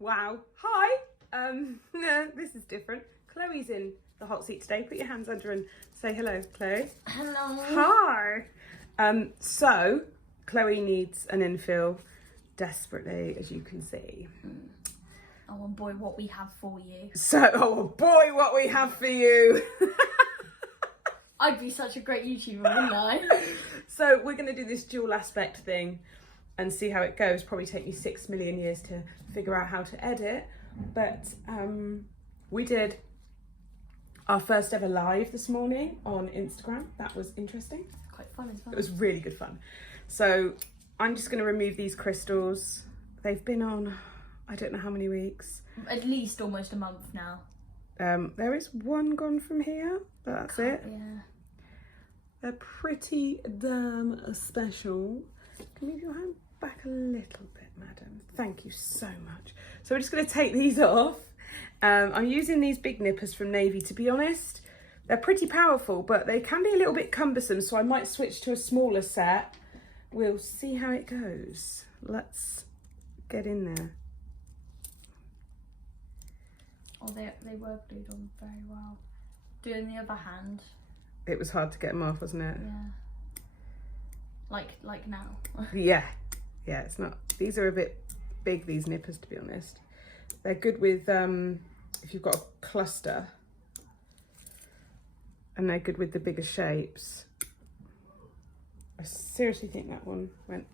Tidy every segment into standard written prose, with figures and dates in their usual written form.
Wow. Hi. This is different. Chloe's in the hot seat today. Put your hands under and say hello, Chloe. Hello. Hi. So Chloe needs an infill desperately, as you can see. Oh boy, what we have for you. So, oh boy, what we have for you. I'd be such a great YouTuber, wouldn't I? So we're going to do this dual aspect thing and see how it goes. Probably take me 6 million years to figure out how to edit. But we did our first ever live this morning on Instagram. That was interesting. Quite fun as well. It was really good fun. So I'm just going to remove these crystals. They've been on, I don't know how many weeks. At least almost a month now. There is one gone from here, but that's it. Yeah. They're pretty damn special. Can you move your hand back a little bit, madam? Thank you so much. So we're just going to take these off. I'm using these big nippers from Navy. To be honest, they're pretty powerful, but they can be a little bit cumbersome, so I might switch to a smaller set. We'll see how it goes. Let's get in there. Oh, they were glued on very well. Doing the other hand. It was hard to get them off, wasn't it? Yeah. Like now. Yeah, it's not. These are a bit big, these nippers, to be honest. They're good with if you've got a cluster, and they're good with the bigger shapes. I seriously think that one went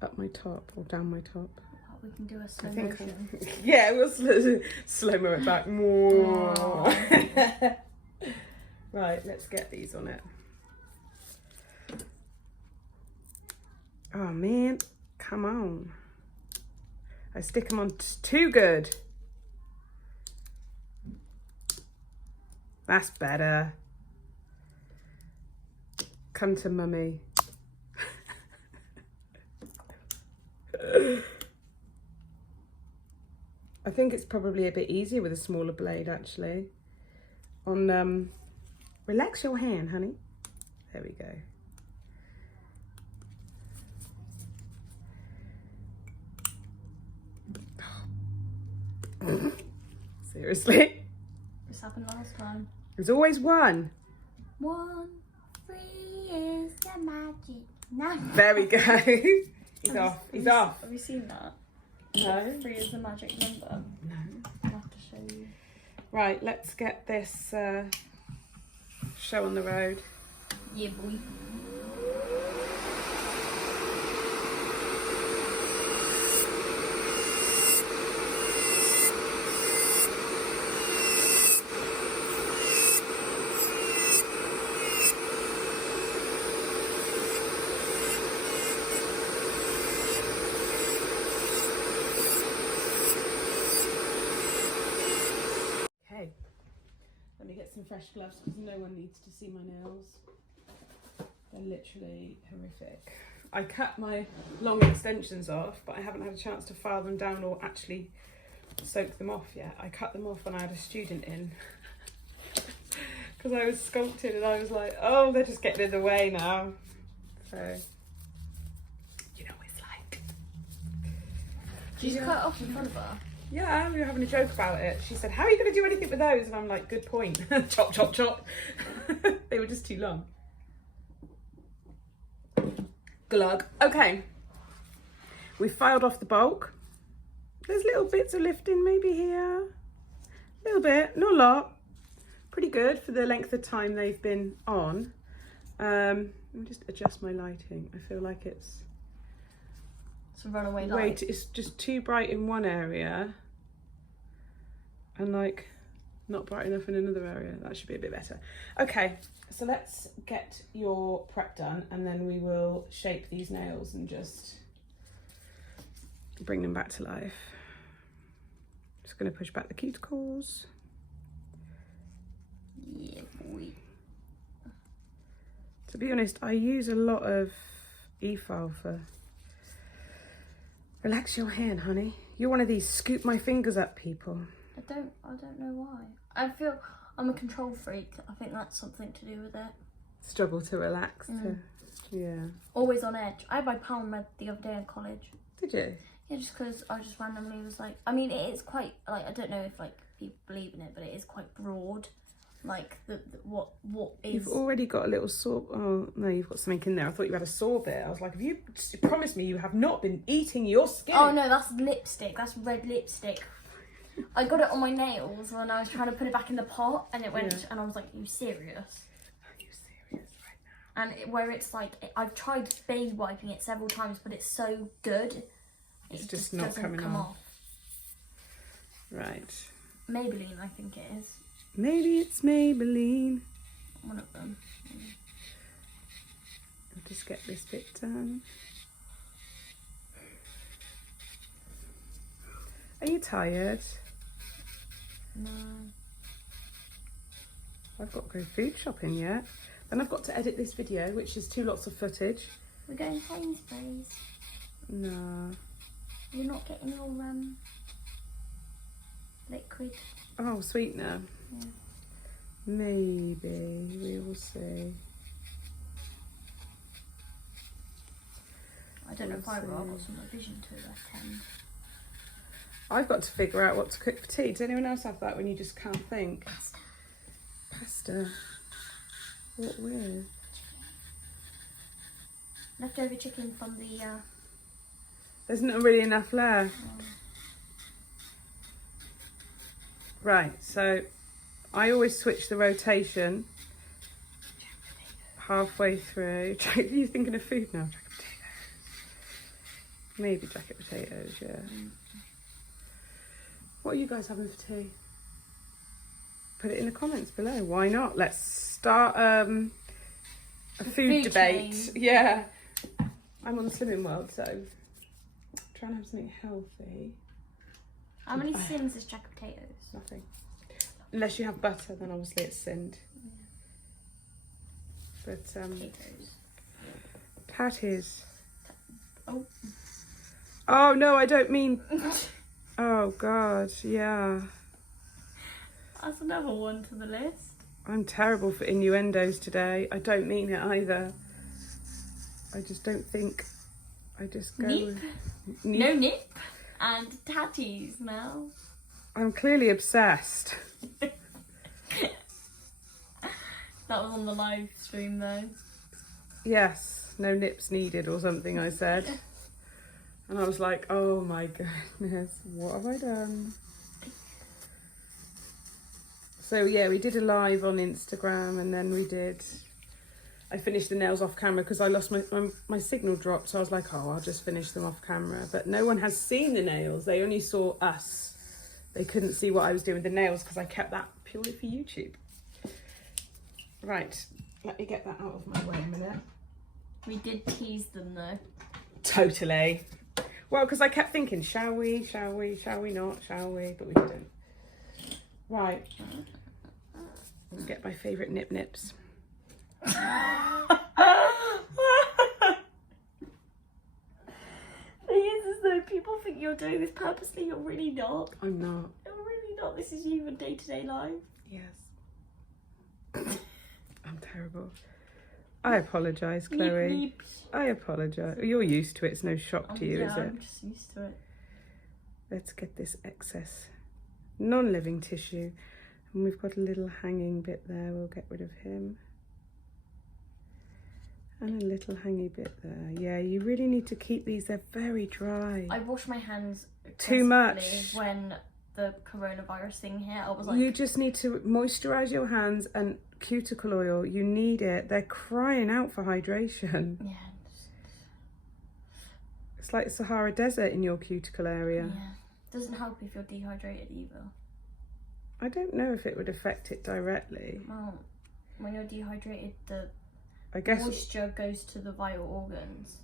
up my top or down my top. Oh, we can do a slow motion. Yeah, we'll slow-mo it back more. Right, let's get these on it. Oh man, come on. I stick them on too good. That's better. Come to mummy. I think it's probably a bit easier with a smaller blade, actually. On relax your hand, honey. There we go. Seriously? This happened last time. There's always one. 1, 3 is the magic number. There we go. He's off. He's off. Have you seen that? No. 3 is the magic number. No. I'll have to show you. Right, let's get this show on the road. Yeah, boy. Okay. Let me get some fresh gloves because no one needs to see my nails. They're literally horrific. I cut my long extensions off, but I haven't had a chance to file them down or actually soak them off yet. I cut them off when I had a student in because I was sculpting and I was like, oh, they're just getting in the way now. So, you know what it's like. Did you cut it off in front of her? Yeah, we were having a joke about it. She said, how are you going to do anything with those? And I'm like, good point. Chop, chop, chop. They were just too long. Glug. Okay. We filed off the bulk. There's little bits of lifting maybe here. A little bit, not a lot. Pretty good for the length of time they've been on. Let me just adjust my lighting. I feel like it's... It's a runaway light. Wait, it's just too bright in one area and like not bright enough in another area. That should be a bit better. Okay, so let's get your prep done and then we will shape these nails and just bring them back to life. Just going to push back the cuticles. Yeah, boy. To be honest, I use a lot of e-file for... Relax your hand, honey. You're one of these scoop my fingers up people. I don't know why. I feel I'm a control freak. I think that's something to do with it. Struggle to relax. Yeah. Always on edge. I had my palm read the other day in college. Did you? Yeah, just because I just randomly was like, I mean, it is quite, like, I don't know if, like, people believe in it, but it is quite broad. Like, what is... You've already got a little saw... Oh, no, you've got something in there. I thought you had a saw bit. I was like, have you promised me you have not been eating your skin? Oh, no, that's lipstick. That's red lipstick. I got it on my nails when I was trying to put it back in the pot, and it went, and I was like, are you serious? Are you serious right now? And where it's like, I've tried baby wiping it several times, but it's so good. It's just not coming off. Right. Maybelline, I think it is. Maybe it's Maybelline. One of them. I'll just get this bit done. Are you tired? No. I've got to go food shopping yet. Then I've got to edit this video, which is 2 lots of footage. We're going Sainsbury's. No. You're not getting your liquid. Oh, sweetener. Yeah. Maybe. We will see. I don't know if I've got some revision to attend. I've got to figure out what to cook for tea. Does anyone else have that when you just can't think? Pasta. Pasta. What with? Leftover chicken from the... There's not really enough left. Right, so I always switch the rotation halfway through. Are you thinking of food now? Jacket potatoes. Maybe jacket potatoes, yeah. What are you guys having for tea? Put it in the comments below. Why not? Let's start a food debate. Chain. Yeah. I'm on the Slimming World, so trying to have something healthy. How many sins is jacket potatoes? Nothing. Unless you have butter, then obviously it's sinned. Yeah. But Potatoes. patties. Oh. Oh no, I don't mean. Oh God, yeah. That's another one to the list. I'm terrible for innuendos today. I don't mean it either. I just don't think. I just go. Nip. With... No nip. And tatties now. I'm clearly obsessed. That was on the live stream though. Yes, no nips needed or something I said. And I was like, oh my goodness, what have I done? So yeah, we did a live on Instagram, and then I finished the nails off camera because I lost my signal dropped. So I was like, oh, I'll just finish them off camera. But no one has seen the nails. They only saw us. They couldn't see what I was doing with the nails because I kept that purely for YouTube. Right, let me get that out of my way a minute. We did tease them though. Totally. Well, because I kept thinking, shall we not, shall we? But we didn't. Right. Let's get my favourite nips. Thing is, as though people think you're doing this purposely, you're really not. I'm not. You're really not. This is you in day-to-day life. Yes. I'm terrible. I apologise, Chloe. I apologise. You're used to it. It's no shock to you, is it? I'm just used to it. Let's get this excess non-living tissue. And we've got a little hanging bit there. We'll get rid of him. And a little hangy bit there. Yeah, you really need to keep these. They're very dry. I wash my hands too much when the coronavirus thing hit. I was like, you just need to moisturise your hands, and cuticle oil. You need it. They're crying out for hydration. yeah. It's like Sahara Desert in your cuticle area. Yeah. Doesn't help if you're dehydrated either. I don't know if it would affect it directly. Well, when you're dehydrated, the I guess moisture goes to the vital organs.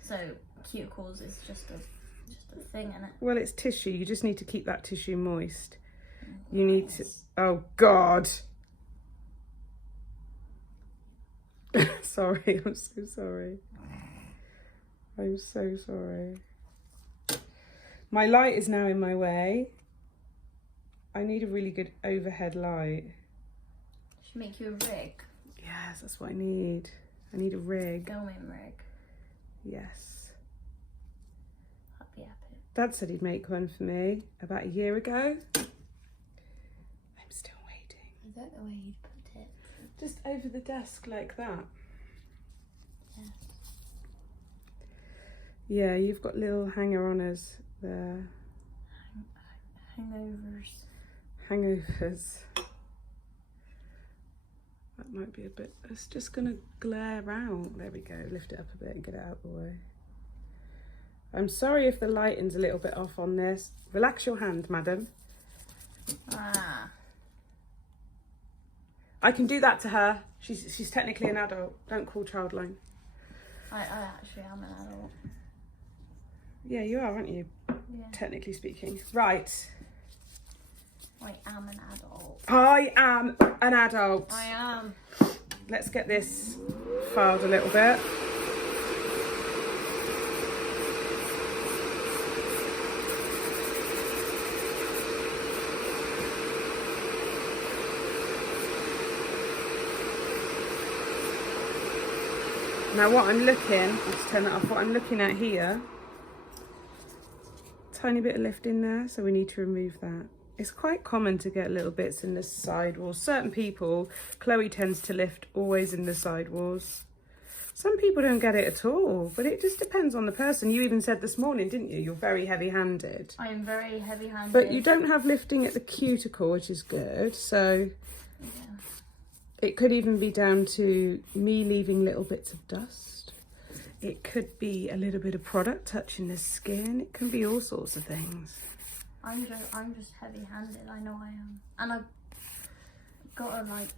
So cuticles is just a thing, innit? Well, it's tissue. You just need to keep that tissue moist. You need to. Oh God. Sorry, I'm so sorry. I'm so sorry. My light is now in my way. I need a really good overhead light. Should make you a rig. Yes, that's what I need. I need a rig. Filming rig. Yes. That'd be Dad said he'd make one for me about a year ago. I'm still waiting. I don't know where you'd put it. Just over the desk like that. Yeah. Yeah, you've got little hanger-oners there. Hangovers. Hangovers. That might be a bit, it's just gonna glare out. There we go, lift it up a bit and get it out of the way. I'm sorry if the lighting's a little bit off on this. Relax your hand, madam. Ah. I can do that to her. She's technically an adult. Don't call child line. I actually am an adult. Yeah, you are, aren't you? Yeah. Technically speaking. Right. I am an adult. I am an adult. I am. Let's get this filed a little bit. Now what I'm looking, I'll just turn that off, what I'm looking at here, tiny bit of lift in there, so we need to remove that. It's quite common to get little bits in the side walls. Certain people, Chloe tends to lift always in the side walls. Some people don't get it at all, but it just depends on the person. You even said this morning, didn't you? You're very heavy-handed. I am very heavy-handed. But you don't have lifting at the cuticle, which is good, so... Yeah. It could even be down to me leaving little bits of dust. It could be a little bit of product touching the skin. It can be all sorts of things. I'm just heavy-handed. I know I am, and I've got to like.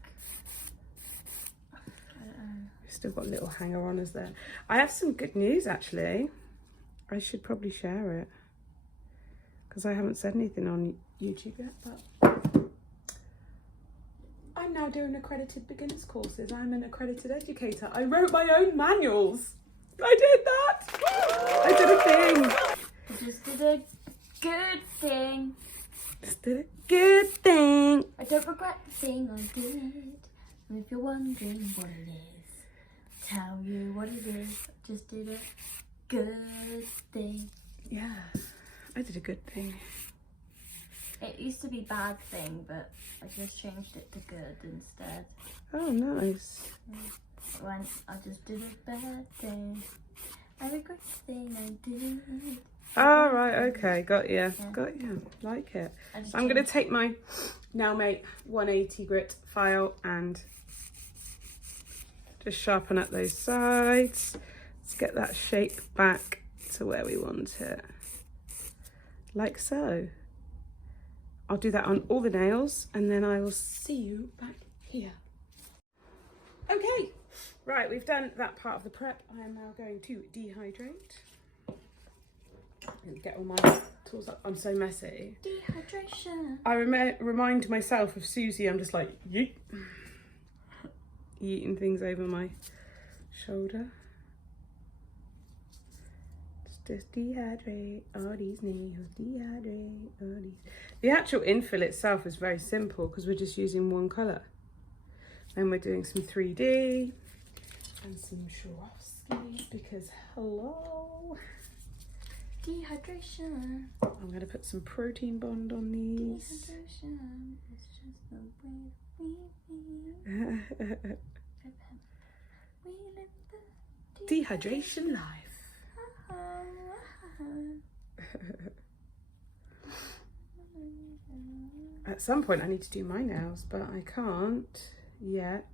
I don't know. We've still got little hanger-oners there. I have some good news actually. I should probably share it because I haven't said anything on YouTube yet, but. I'm now doing accredited beginners courses. I'm an accredited educator. I wrote my own manuals. I did that. I did a thing. I just did a good thing. Just did a good thing. I don't regret the thing I did. And if you're wondering what it is, tell you what it is. I just did a good thing. Yeah, I did a good thing. It used to be bad thing, but I just changed it to good instead. Oh, nice. When I just did a bad thing. I regret the thing I did. Oh, right, okay, got you. Yeah. Got you. Like it. I'm going to take my Now Mate 180 grit file and just sharpen up those sides. Let's get that shape back to where we want it. Like so. I'll do that on all the nails and then I will see you back here. Okay, right, we've done that part of the prep. I am now going to dehydrate. And get all my tools up. I'm so messy. Dehydration. I remind myself of Susie. I'm just like, yeet. Yeeting things over my shoulder. Just dehydrate all these nails, dehydrate all these. The actual infill itself is very simple because we're just using one colour. And we're doing some 3D and some Swarovski because hello. Dehydration. I'm going to put some protein bond on these. Dehydration is just the way we live. We live the Dehydration life. At some point I need to do my nails, but I can't yet.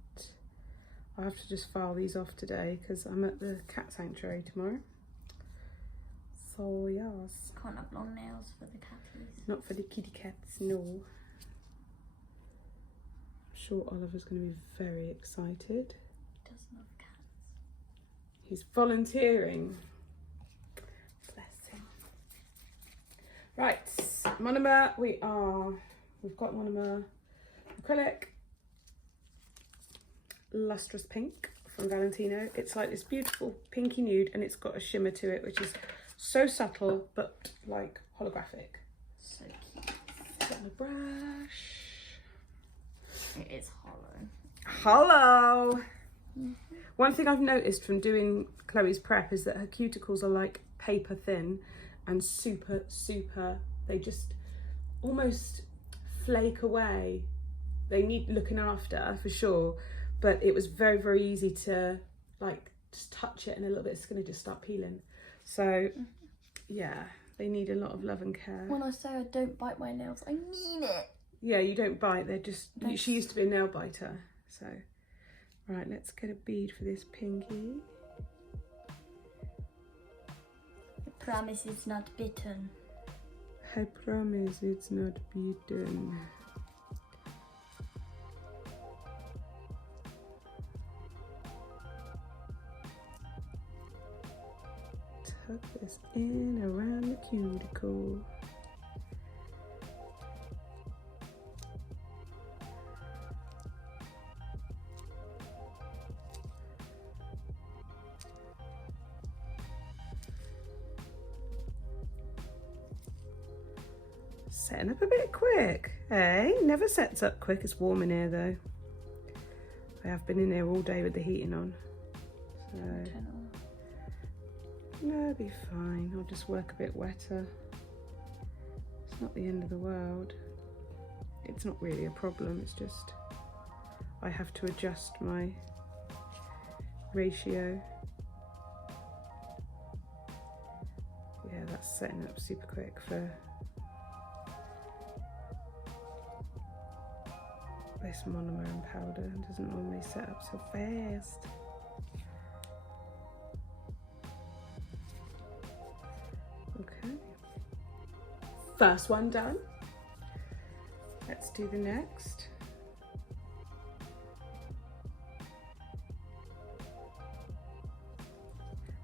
I'll have to just file these off today because I'm at the cat sanctuary tomorrow. So yes. Can't have long nails for the catties. Not for the kitty cats, no. I'm sure Oliver's going to be very excited. He does love cats. He's volunteering. Bless him. Right, Monomer, we've got Monomer Acrylic Lustrous Pink from Valentino. It's like this beautiful pinky nude and it's got a shimmer to it, which is so subtle, but like holographic. So cute. Got my brush. It is hollow. Hollow! One thing I've noticed from doing Chloe's prep is that her cuticles are like paper thin and super, they just almost flake away. They need looking after for sure, but it was very, very easy to like just touch it and a little bit it's going to just start peeling. So yeah, they need a lot of love and care. When I say I don't bite my nails, I mean it. Yeah, you don't bite, they're just, she used to be a nail biter. So, right, let's get a bead for this pinky. I promise it's not bitten. I promise it's not beaten. Tuck this in around the cuticle. Setting up a bit quick, eh? Never sets up quick. It's warm in here though. I have been in here all day with the heating on. So no, it'll be fine. I'll just work a bit wetter. It's not the end of the world. It's not really a problem, it's just I have to adjust my ratio. Yeah, that's setting up super quick for this monomer and powder. It doesn't normally set up so fast. Okay, first one done. Let's do the next.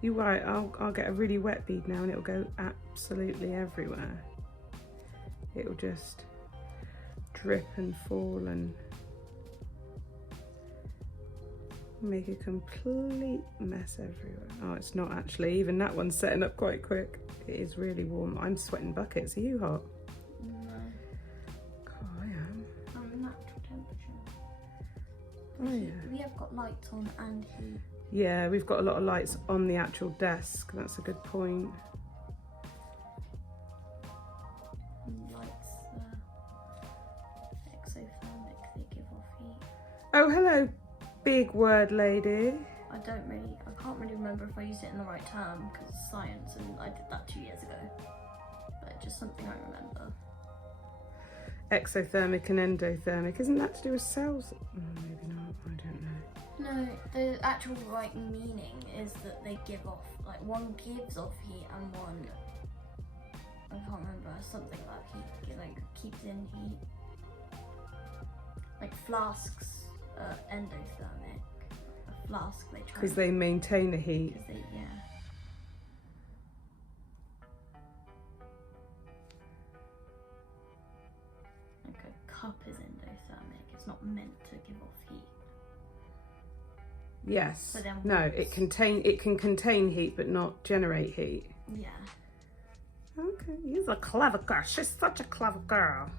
You're right, I'll get a really wet bead now and it'll go absolutely everywhere. It'll just drip and fall and make a complete mess everywhere. Oh, it's not actually. Even that one's setting up quite quick. It is really warm. I'm sweating buckets. Are you hot? No. Oh, I am. I'm natural temperature. Oh, yeah. We have got lights on and heat. Yeah, we've got a lot of lights on the actual desk. That's a good point. Lights, exothermic, they give off heat. Oh, hello, big word lady. I can't really remember if I used it in the right term because it's science and I did that 2 years ago. But just something I remember. Exothermic and endothermic. Isn't that to do with cells? Oh, maybe not, I don't know. No, the actual right meaning is that they give off, like one gives off heat and one, I can't remember, something about heat, like keeps in heat. Like flasks are endothermic. A flask they try Because they maintain the heat. Yeah. Like a cup is endothermic, it's not meant to give off heat. Yes. But then No, it can contain heat but not generate heat. Yeah. Okay, you're a clever girl. She's such a clever girl.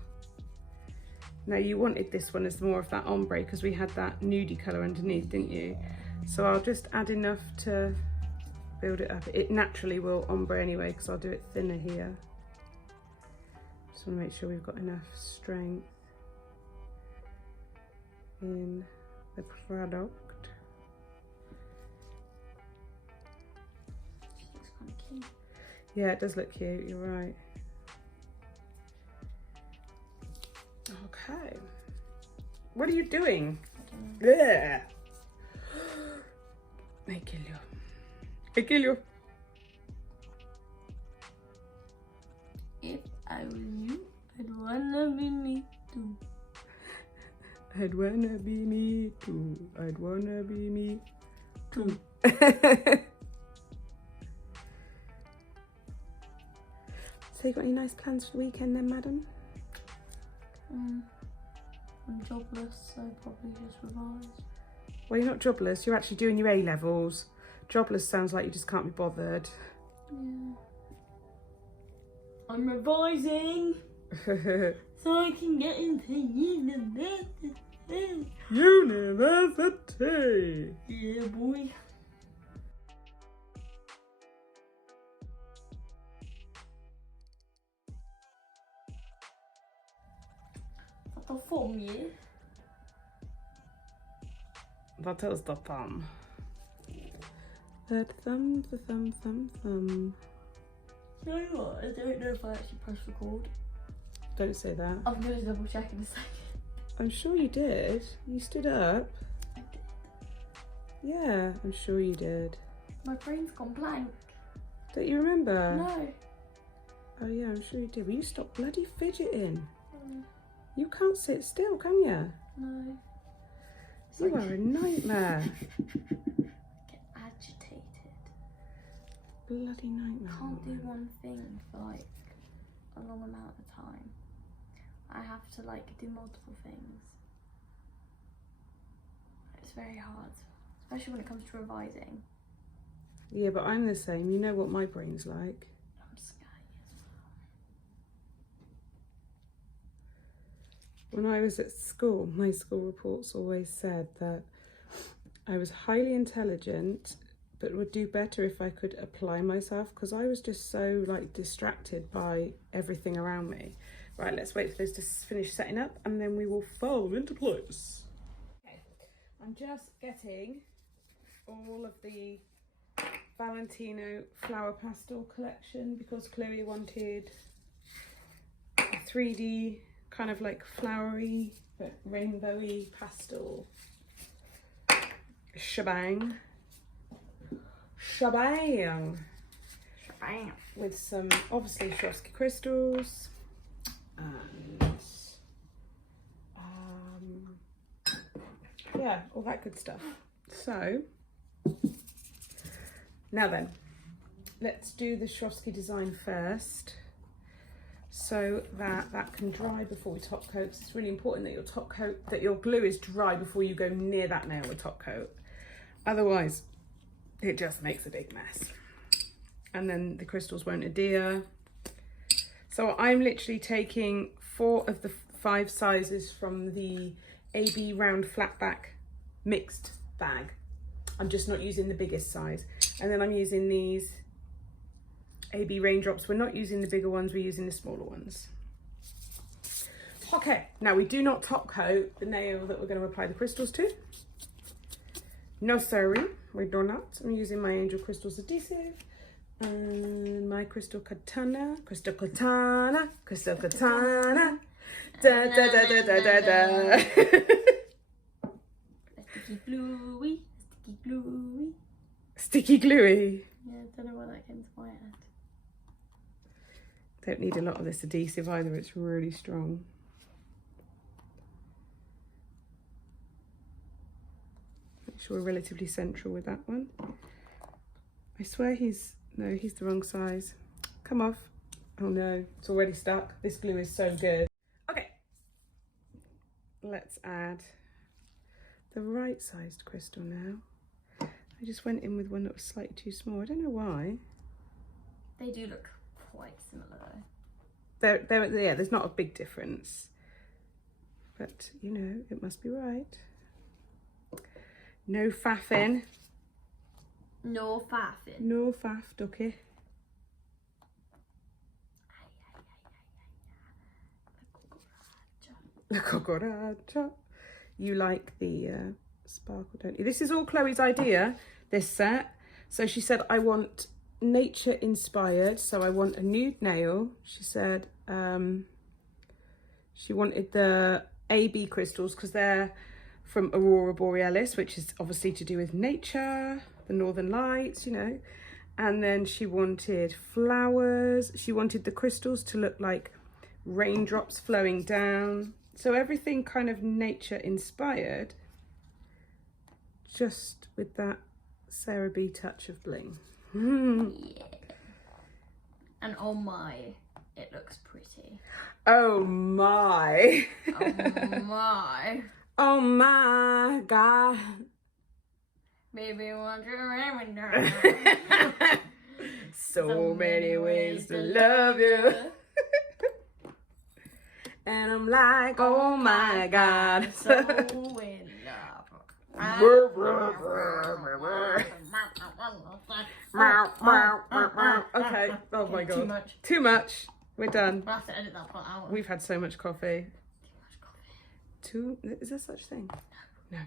Now you wanted this one as more of that ombre because we had that nudie colour underneath, didn't you? So I'll just add enough to build it up. It naturally will ombre anyway because I'll do it thinner here. Just want to make sure we've got enough strength in the product. Looks kind of cute. Yeah, it does look cute, you're right. Okay. What are you doing? I don't know. Yeah. I kill you. I kill you. If I were you, I'd wanna be me too. I'd wanna be me too. I'd wanna be me too. So you got any nice plans for the weekend then, madam? I'm jobless, so probably just revise. Well, you're not jobless. You're actually doing your A-levels. Jobless sounds like you just can't be bothered. Yeah. I'm revising so I can get into university. University. Yeah, boy. Perform you. That is the thumb. That thumb, the thumb, thumb, thumb. You know what? I don't know if I actually pressed record. Don't say that. I'm gonna double check in a second. I'm sure you did. You stood up. I did. Yeah, I'm sure you did. My brain's gone blank. Don't you remember? No. Oh yeah, I'm sure you did. Will you stop bloody fidgeting? Mm, You can't sit still, can you? no. You are a nightmare. Get agitated. Bloody nightmare. Can't do one thing for like a long amount of time. I have to like do multiple things. It's very hard, especially when it comes to revising. Yeah, but I'm the same. You know what my brain's like. I'm scared as When I was at school, my school reports always said that I was highly intelligent, but would do better if I could apply myself, because I was just so like distracted by everything around me. Right, let's wait for this to finish setting up and then we will fall into place. Okay, I'm just getting all of the Valentino flower pastel collection because Chloe wanted a 3D kind of like flowery but rainbowy pastel shebang with some obviously Swarovski crystals and yeah, all that good stuff. So now then, let's do the Swarovski design first so that can dry before we top coat. It's really important that your top coat, that your glue is dry before you go near that nail with top coat. Otherwise, it just makes a big mess. And then the crystals won't adhere. So I'm literally taking 4 of the 5 sizes from the AB round flat back mixed bag. I'm just not using the biggest size. And then I'm using these AB raindrops. We're not using the bigger ones, we're using the smaller ones. Okay, now we do not top coat the nail that we're going to apply the crystals to. No sorry, we do not. I'm using my Angel Crystals adhesive and my crystal katana, da da da da da da da. Sticky gluey, sticky gluey. Sticky gluey. Yeah, I don't know why that came to my head. Don't need a lot of this adhesive either, it's really strong. Make sure we're relatively central with that one. I swear he's the wrong size. Come off. Oh no, it's already stuck. This glue is so good. Okay, let's add the right sized crystal now. I just went in with one that was slightly too small. I don't know why. They do look quite similar Yeah, there's not a big difference. But, you know, it must be right. No faffing. No faffing. No faff, ducky. The cucaracha. You like the sparkle, don't you? This is all Chloe's idea, this set. So she said, I want nature inspired, so I want a nude nail. She said she wanted the AB crystals because they're from Aurora Borealis, which is obviously to do with nature, the northern lights, you know. And then she wanted flowers. She wanted the crystals to look like raindrops flowing down. So everything kind of nature inspired, just with that Sarah B touch of bling. Yeah. And oh my, it looks pretty. Oh my. Oh my. Oh my God. Baby, want you around now. So many ways to love you. And I'm like, oh my God. So in love. Okay, oh my God. Too much. Too much. We're done. We'll have to edit that part out. We've had so much coffee. Too much coffee. Two, is there such thing? No.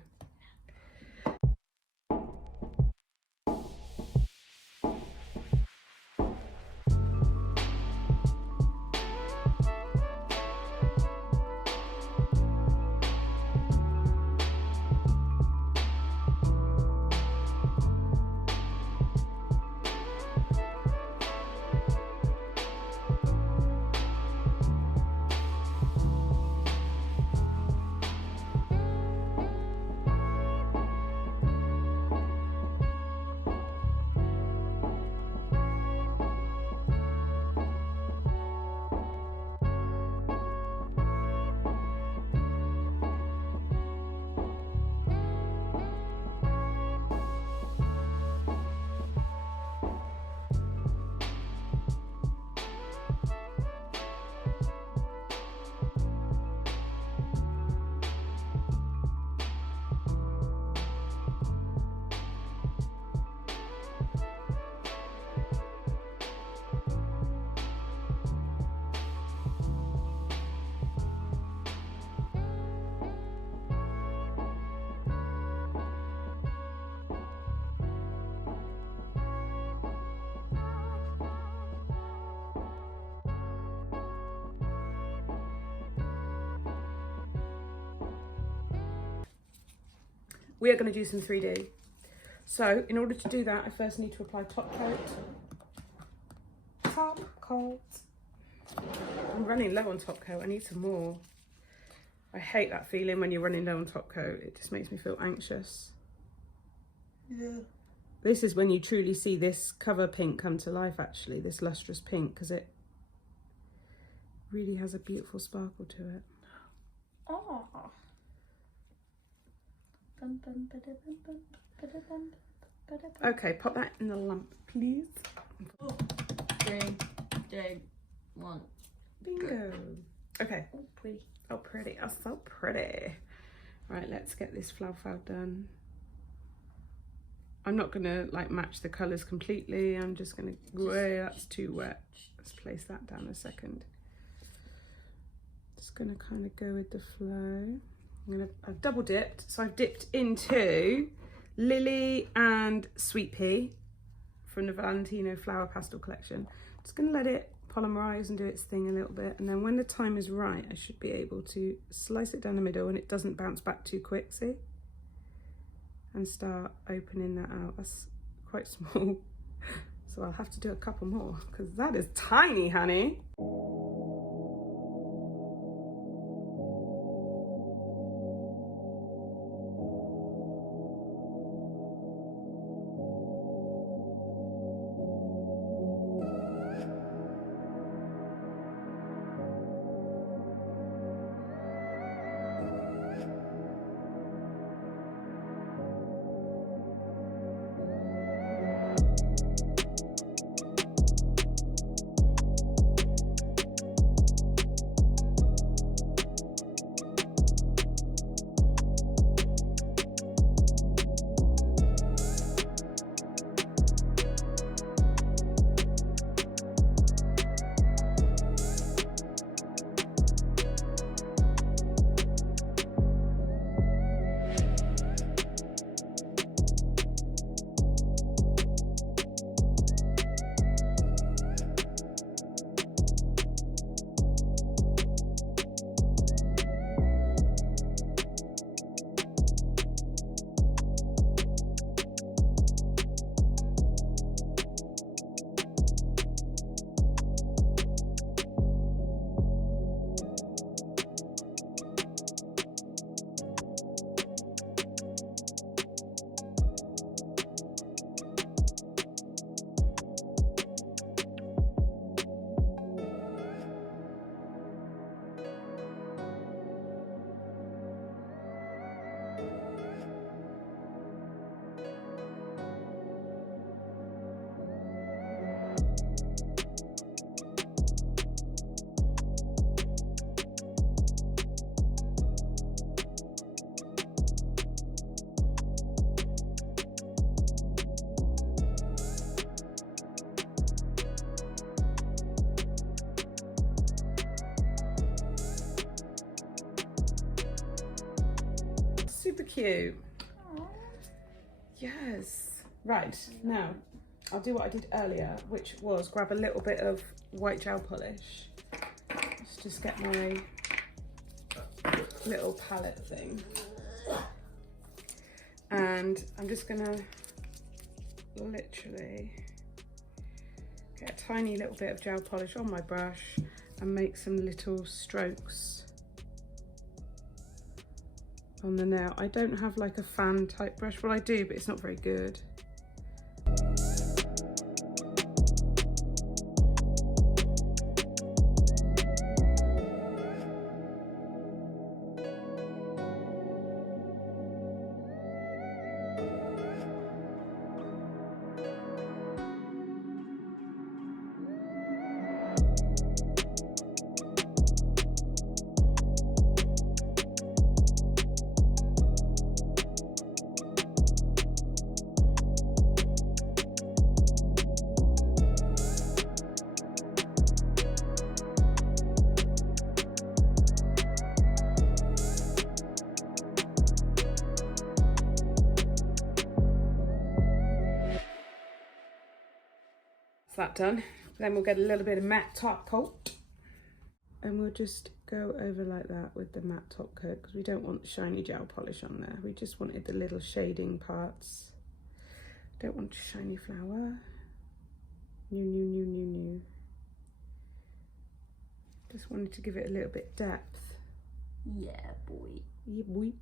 We are going to do some 3D. So in order to do that, I first need to apply top coat. Top coat. I'm running low on top coat. I need some more. I hate that feeling when you're running low on top coat. It just makes me feel anxious. Yeah. This is when you truly see this cover pink come to life, actually, this lustrous pink, because it really has a beautiful sparkle to it. Oh. Okay, pop that in the lamp, please. 3, 2, 1. Bingo. Okay. Oh, pretty. Oh, pretty. Oh, so pretty. Right, let's get this flower done. I'm not going to like match the colours completely. I'm just going to, that's too wet. Let's place that down a second. Just going to kind of go with the flow. I've double dipped, so I've dipped into Lily and Sweet Pea from the Valentino Flower Pastel collection. Just going to let it polymerize and do its thing a little bit, and then when the time is right, I should be able to slice it down the middle and it doesn't bounce back too quick, see? And start opening that out. That's quite small, so I'll have to do a couple more because that is tiny, honey. cute. Yes. Right, now I'll do what I did earlier, which was grab a little bit of white gel polish. Let's just get my little palette thing. And I'm just gonna literally get a tiny little bit of gel polish on my brush and make some little strokes on the nail. I don't have like a fan type brush. Well, I do, but it's not very good. That done. Then we'll get a little bit of matte top coat and we'll just go over like that with the matte top coat because we don't want the shiny gel polish on there. We just wanted the little shading parts. Don't want a shiny flower. New. Just wanted to give it a little bit depth. Yeah, boy. Yeah, boy.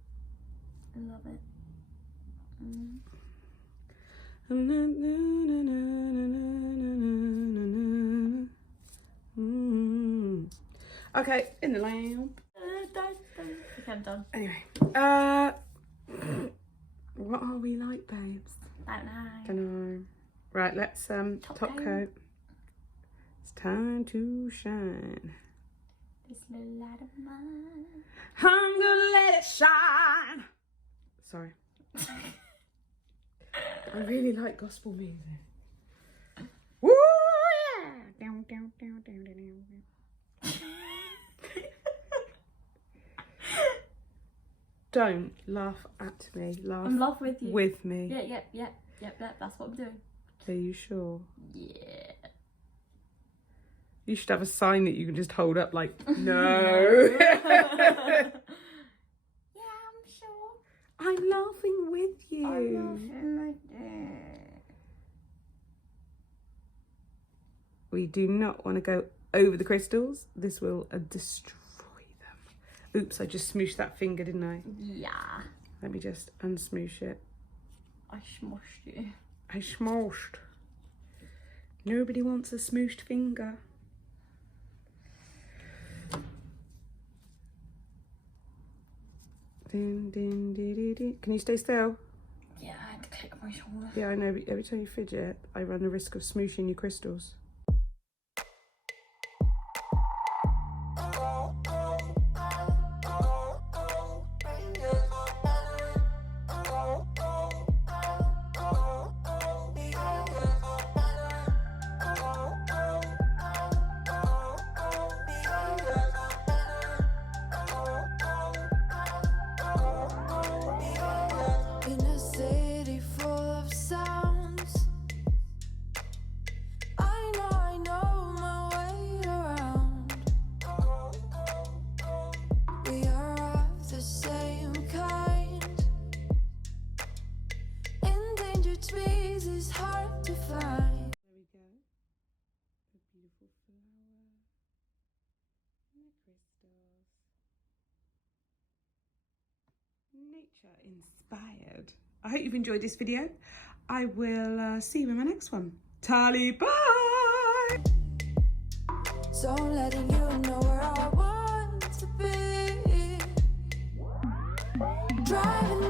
I love it. Okay, in the lamp. Okay, I'm done. Anyway, what are we like, babes? Don't know. Right, let's top coat. It's time to shine. This little light of mine. I'm gonna let it shine. Sorry. I really like gospel music. Woo, yeah! Down. Don't laugh at me. Laugh. I'm laughing with you. With me. Yep. That's what I'm doing. Are you sure? Yeah. You should have a sign that you can just hold up like, no. Yeah, I'm sure. I'm laughing with you. I'm laughing like that. We do not want to go over the crystals. This will destroy them. Oops, I just smooshed that finger, didn't I? Yeah. Let me just unsmoosh it. I smushed you. I smooshed. Nobody wants a smooshed finger. Can you stay still? Yeah, I had to click my shoulder. Yeah, I know, but every time you fidget, I run the risk of smooshing your crystals. Nature inspired. I hope you've enjoyed this video. I will see you in my next one. Tally, bye! So I'm letting you know where I want to be. Driving